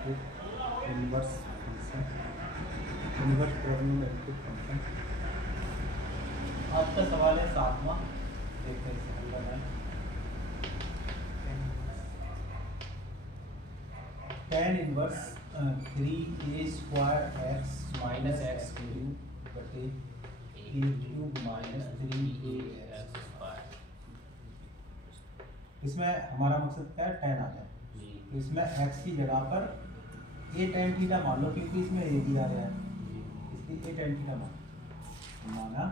Trigonometric inverse function, inverse trigonometric function. आज का सवाल है 7वां, देखते हैं इसे हल करना है। tan inverse 3a² x minus x cube बटे a cube minus 3ax square. इसमें हमारा मकसद क्या है, tan आ जाए। तो इसमें x की जगह पर a tan थीटा मान लो, क्योंकि इसमें a दिया गया है, इसलिए a tan थीटा माना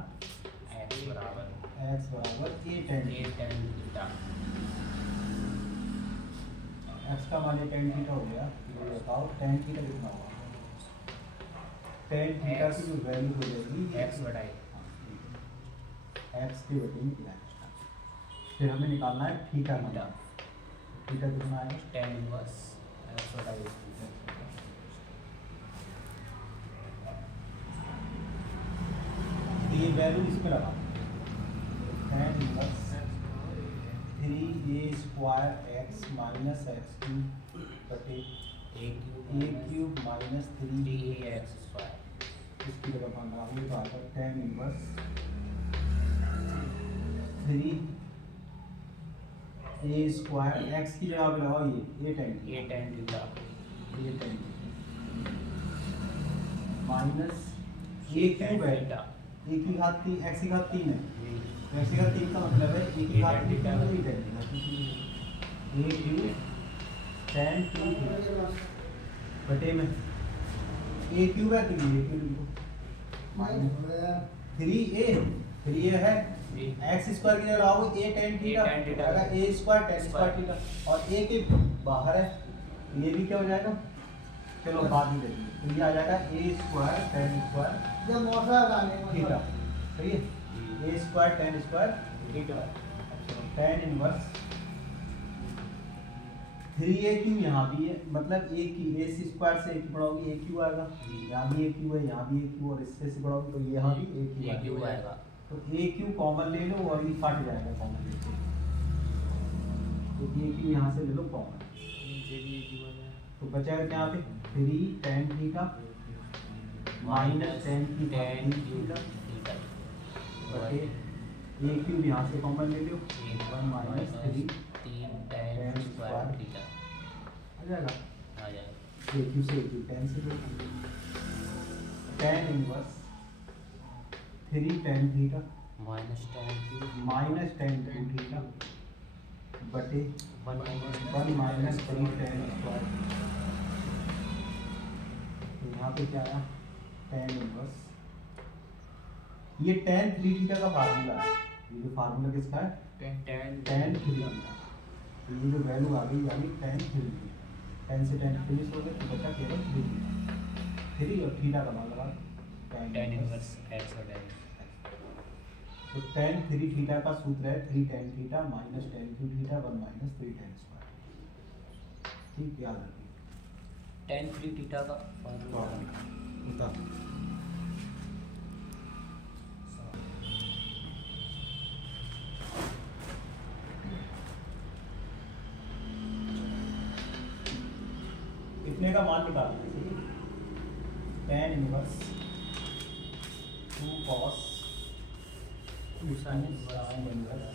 x बराबर a tan थीटा। x का मान a tan थीटा हो गया। तो बताओ tan थीटा कितना होगा? tan थीटा की जो वैल्यू हो जाएगी x बटाई x के बटे में कितना है। फिर हमें निकालना है थीटा का। थीटा कितना है? tan इनवर्स x बटाई। ये वैल्यू इसमें लगा tan inverse 3a² x minus x cube बटे a cube minus 3ax square. इसकी जगह पर लगाओगे तो आता है tan इनवर्स 3a² x की जगह पे लगाओ ये a tan theta minus a cube है, a की घात 3 x की घात 3 है, x की घात 3 का मतलब है a की घात 3 a क्यूब tan थीटा बटे में a क्यूब है, तो ये क्यूब माइनस 3a है x स्क्वायर की जगह आओ a tan थीटा आएगा a square tan square theta, और a के बाहर है ये भी क्या हो जाएगा, चलो बाद में देखेंगे। तो ये आ जाएगा a square tan square theta, सही है, a square tan square theta. tan inverse 3a cube यहाँ भी है, मतलब a की a स्क्वायर से a की बढ़ाओगे a क्यूब आएगा, यहाँ भी a क्यूब है, यहाँ भी a क्यूब, और इससे से बढ़ाओगे तो यहाँ भी a क्यूब आएगा। तो a क्यूब कॉमन ले लो और ये फट जाएगा कॉमन लेके, तो a क्यूब यहाँ से ले लो कॉमन, तो बचाएगा क्या यहाँ पे 3 tan theta minus tan theta बटे a क्यूब यहाँ से कॉमन ले लो 1 माइनस 3 tan स्क्वायर थीटा आ जाएगा। a क्यूब से a क्यूब tan से tan inverse 3 tan theta minus tan theta बटे 1 माइनस 3 tan स्क्वायर। तो यहाँ पे क्या आया tan इनवर्स, ये tan 3 थीटा का फार्मूला है, ये जो फार्मूला किसका है tan 3 थीटा। तो ये जो वैल्यू आ गई यानी tan 3 थीटा, tan से tan फिनिश हो गया तो बचा केवल 3 थीटा, 3 और थीटा का मान लगा tan इनवर्स x बटा x। तो tan 3 थीटा का सूत्र है 3 tan theta minus tan 2 theta 1 minus 3 tan square. ठीक, याद रखिए tan 3 थीटा का फार्मूला। कितने का मान निकालना है? tan inverse 2 cos 2 sin inverse 1 बटा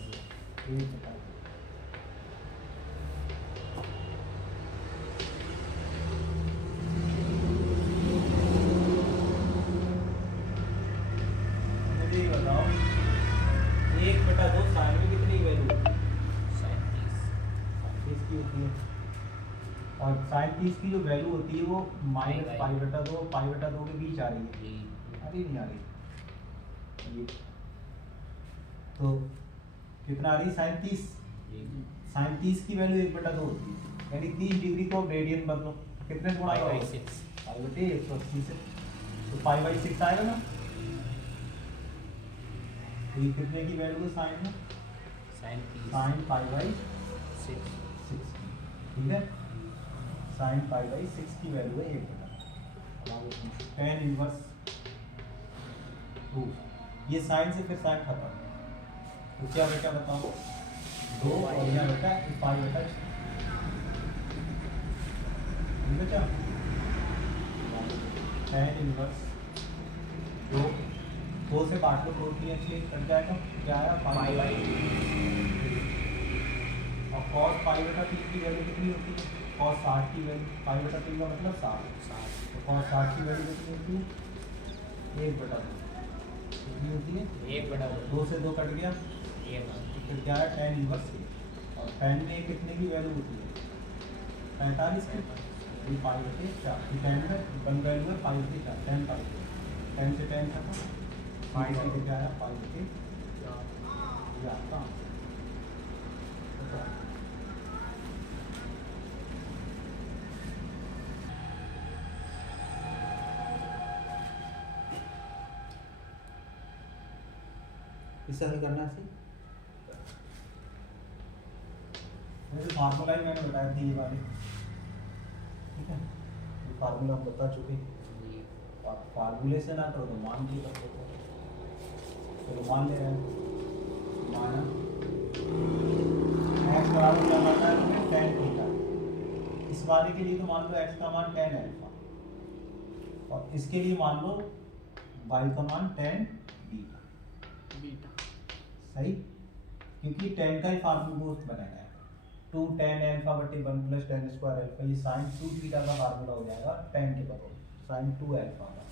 मुझे बताओ 1 बटा 2 साइन में कितनी वैल्यू होती है? 37 की होती है, और साइन 30 की जो वैल्यू होती है वो माइनस पाई बटा 2 के बीच आ रही है, अरे नहीं आ रही ये, तो कितना आ रही है साइन 30? साइन 30 की वैल्यू 1 बटा 2 होती है, यानी 30 डिग्री को रेडियन बदलो कितने गुणा होगा? पाई बटे 180 से, तो पाई बाई 6 आएगा ना। तो ये कितने की वैल्यू है साइन में? साइन पाई बाई 6, ठीक है, साइन पाई बाई 6 की वैल्यू है 1 बटा। tan इनवर्स 2, ये साइन से फिर साइन खत्म, तो क्या बचा बताओ? 2 और यहाँ बचा पाई बटा 6 बचा। tan इनवर्स दो, दो से काट लो, 2 3 6 कट जाएगा, क्या आया पाई बाई, और cos पाई बटा 3 की वैल्यू कितनी होती है, cos 60 की वैल्यू, पाई बटा 3 का मतलब 60, तो cos 60 की वैल्यू कितनी होती है 1/2, कितनी होती है 1/2, 2 से 2 कट गया, 1 फिर क्या है tan इनवर्स A, और tan में कितने की वैल्यू होती है 45 की, ये पाई बटे 4, ये tan में वन वैल्यू है पाई बटे 4, tan पाई, tan से tan खत्म, पाई बटे क्या आया पाई बटे 4, ये आपका आंसर है। इससे हल करना है, वैसे फार्मूला ही मैंने बताया थी ये वाले, ठीक है, ये फार्मूला हम बता चुके हैं, आप फार्मूले से ना करो तो मान के कर सकते हो, चलो मान ले रहे हैं, माना x बराबर क्या माना है हमें tan थीटा, इस वाले के लिए तो मान लो x का मान tan अल्फा, और इसके लिए मान लो y का मान tan बीटा, सही, क्योंकि tan का ही फार्मूला बनेगा 2 tan अल्फा बटे 1 प्लस tan स्क्वायर अल्फा, ये sin 2 थीटा का फार्मूला हो जाएगा tan के पदों में sin 2 अल्फा का,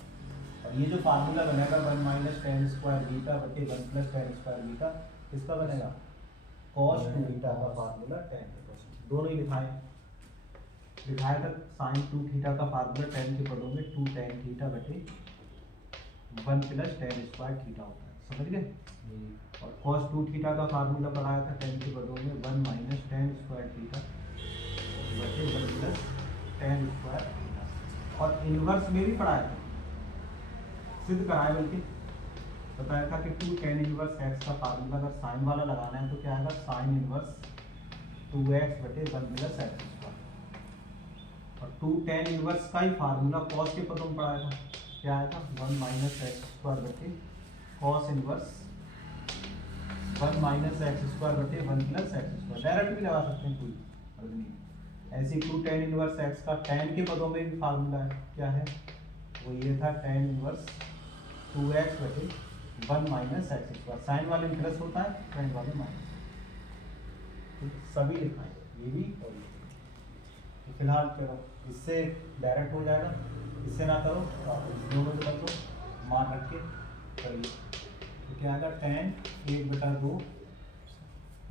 और ये जो फार्मूला बनेगा 1 माइनस tan स्क्वायर बीटा बटे 1 प्लस tan स्क्वायर बीटा, किसका बनेगा cos 2 बीटा का फार्मूला tan के पदों में, दोनों ही लिखाया था sin 2 थीटा का फार्मूला tan के पदों में 2 tan थीटा बटे 1 प्लस tan स्क्वायर थीटा होता है, समझ गए, और cos 2 थीटा का फार्मूला पढ़ाया था tan के पदों में 1 माइनस tan स्क्वायर थीटा बटे 1 प्लस tan स्क्वायर थीटा, और इनवर्स में भी पढ़ाया था, सिद्ध कराया, बल्कि बताया था कि 2 tan इनवर्स x का फार्मूला अगर साइन वाला लगाना है तो क्या आएगा साइन इनवर्स 2x बटे 1 प्लस x स्क्वायर, और 2 tan इनवर्स का ही फार्मूला cos के पदों में पढ़ाया था, क्या आया था 1 माइनस x स्क्वायर बटे cos inverse 1 minus x square बटे 1 प्लस एक्स स्क्वायर, डायरेक्ट भी लगा सकते हैं, कोई फर्क नहीं, ऐसे 2 tan इनवर्स x का tan के पदों में भी फार्मूला है, क्या है वो ये था tan इनवर्स 2x बटे 1 माइनस एक्स स्क्वायर, साइन वाले में प्लस होता है tan वाले माइनस, तो सभी लिखा है ये भी और ये, तो फिलहाल चलो इससे डायरेक्ट हो जाएगा, इससे ना करो तो आप दोनों से कर लो, मान रख के करिए, तो क्या आएगा tan 1/2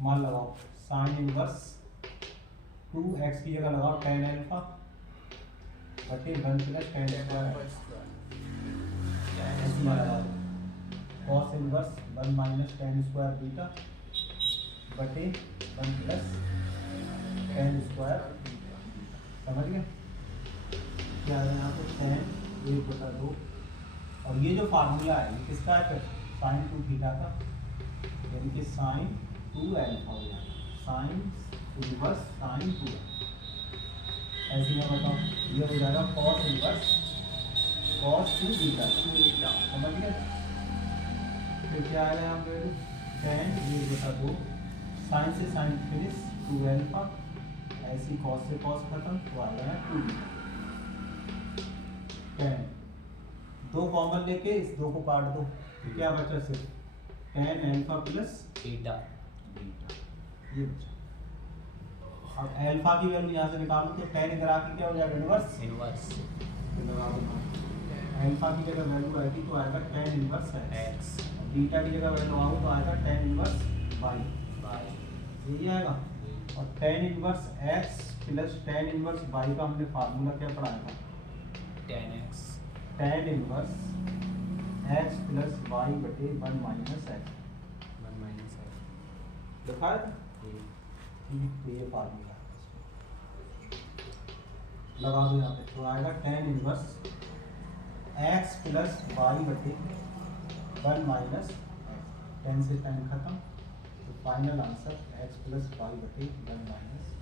मान लगाओ साइन इनवर्स 2x की जगह लगाओ tan अल्फा बटे 1 प्लस tan स्क्वायर, ऐसे मान लगाओ cos inverse 1 minus tan square beta बटे 1 प्लस tan स्क्वायर, समझ गए, क्या है यहाँ पे tan 1/2, और ये जो फार्मूला है ये किसका है फिर साइन 2 थीटा का, यानी कि साइन 2 अल्फा हो जाएगा, साइन इनवर्स साइन 2, ऐसे मैं बताऊँ ये हो जाएगा cos इनवर्स cos 2 बीटा, समझ गए, फिर क्या आएगा यहाँ पे tan 1/2, साइन से साइन फिनिश 2 अल्फा, ऐसी cos से cos खत्म, तो आएगा ना 2 बीटा, tan 2 कॉमन लेके इस 2 को काट दो, तो क्या बचा सिर्फ tan अल्फा प्लस बीटा, ये बचा, अब अल्फा की वैल्यू यहाँ से निकालो तो tan इधर आके क्या हो जाएगा इनवर्स, अल्फा की जगह वैल्यू आएगी तो आएगा tan इनवर्स x, बीटा की जगह वैल्यू आओ तो आएगा tan इनवर्स y, यही आएगा, और tan inverse x plus tan inverse y का हमने फार्मूला क्या पढ़ाया था tan inverse x plus y बटे 1 माइनस एक्स, लिखा है तो ये फार्मूला लगा दो यहाँ पे, तो आएगा tan inverse x plus y बटे 1 माइनस tan से tan खत्म, तो final answer x plus y बटे 1 माइनस